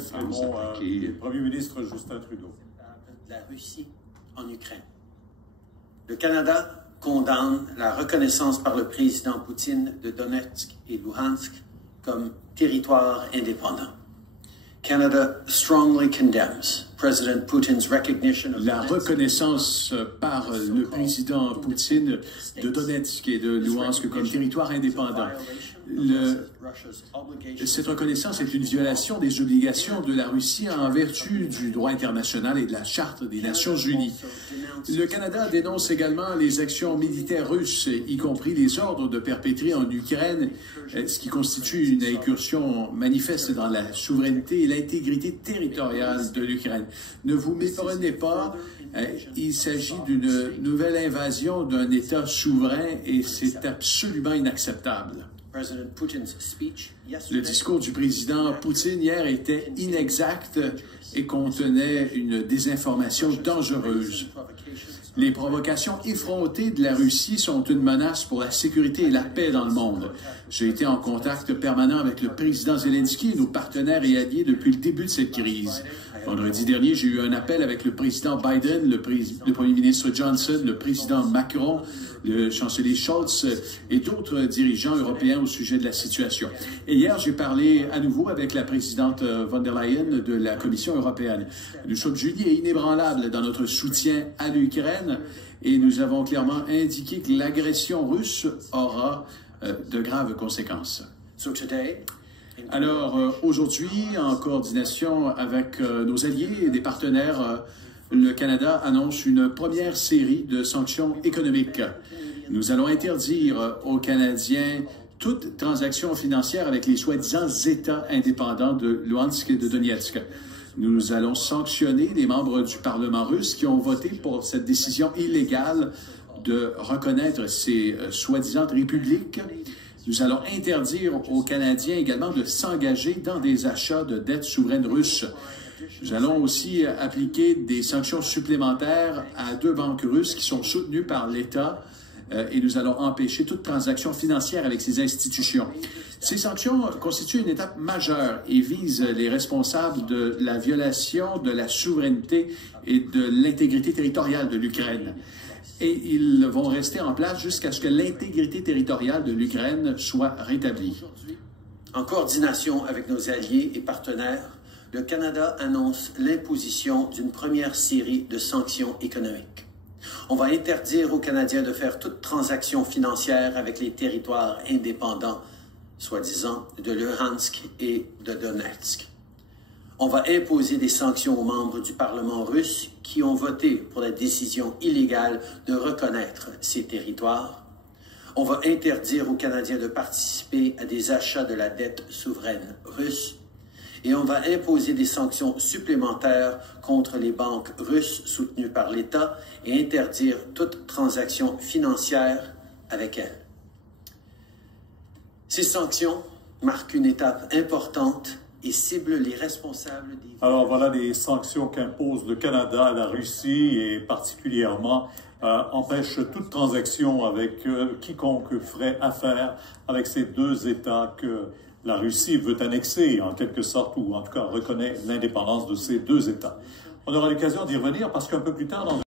France attaquée. Le Premier ministre Justin Trudeau. La Russie en Ukraine. Le Canada condamne la reconnaissance par le président Poutine de Donetsk et Luhansk comme territoire indépendant. Canada strongly condemns President Putin's recognition of la reconnaissance par le président Poutine de Donetsk et de Luhansk comme territoire indépendant. Cette reconnaissance est une violation des obligations de la Russie en vertu du droit international et de la Charte des Nations Unies. Le Canada dénonce également les actions militaires russes, y compris les ordres de perpétrer en Ukraine, ce qui constitue une incursion manifeste dans la souveraineté et l'intégrité territoriale de l'Ukraine. Ne vous méprenez pas, il s'agit d'une nouvelle invasion d'un État souverain et c'est absolument inacceptable. Le discours du président Poutine hier était inexact et contenait une désinformation dangereuse. Les provocations effrontées de la Russie sont une menace pour la sécurité et la paix dans le monde. J'ai été en contact permanent avec le président Zelensky et nos partenaires et alliés depuis le début de cette crise. Vendredi dernier, j'ai eu un appel avec le président Biden, le premier ministre Johnson, le président Macron, le chancelier Scholz et d'autres dirigeants européens au sujet de la situation. Et hier, j'ai parlé à nouveau avec la présidente von der Leyen de la Commission européenne. Nous sommes unis et inébranlables dans notre soutien à l'Ukraine et nous avons clairement indiqué que l'agression russe aura de graves conséquences. Alors, aujourd'hui, en coordination avec nos alliés et des partenaires, le Canada annonce une première série de sanctions économiques. Nous allons interdire aux Canadiens toute transaction financière avec les soi-disant États indépendants de Luhansk et de Donetsk. Nous allons sanctionner les membres du Parlement russe qui ont voté pour cette décision illégale de reconnaître ces soi-disant républiques. Nous allons interdire aux Canadiens également de s'engager dans des achats de dettes souveraines russes. Nous allons aussi appliquer des sanctions supplémentaires à 2 banques russes qui sont soutenues par l'État et nous allons empêcher toute transaction financière avec ces institutions. Ces sanctions constituent une étape majeure et visent les responsables de la violation de la souveraineté et de l'intégrité territoriale de l'Ukraine. Et ils vont rester en place jusqu'à ce que l'intégrité territoriale de l'Ukraine soit rétablie. En coordination avec nos alliés et partenaires, le Canada annonce l'imposition d'une première série de sanctions économiques. On va interdire aux Canadiens de faire toute transaction financière avec les territoires indépendants, soi-disant, de Luhansk et de Donetsk. On va imposer des sanctions aux membres du Parlement russe qui ont voté pour la décision illégale de reconnaître ces territoires. On va interdire aux Canadiens de participer à des achats de la dette souveraine russe. Et on va imposer des sanctions supplémentaires contre les banques russes soutenues par l'État et interdire toute transaction financière avec elles. Ces sanctions marquent une étape importante et ciblent les responsables des... Alors voilà les sanctions qu'impose le Canada à la Russie et particulièrement empêche toute transaction avec quiconque ferait affaire avec ces 2 États que la Russie veut annexer en quelque sorte, ou en tout cas reconnaît l'indépendance de ces 2 États. On aura l'occasion d'y revenir parce qu'un peu plus tard dans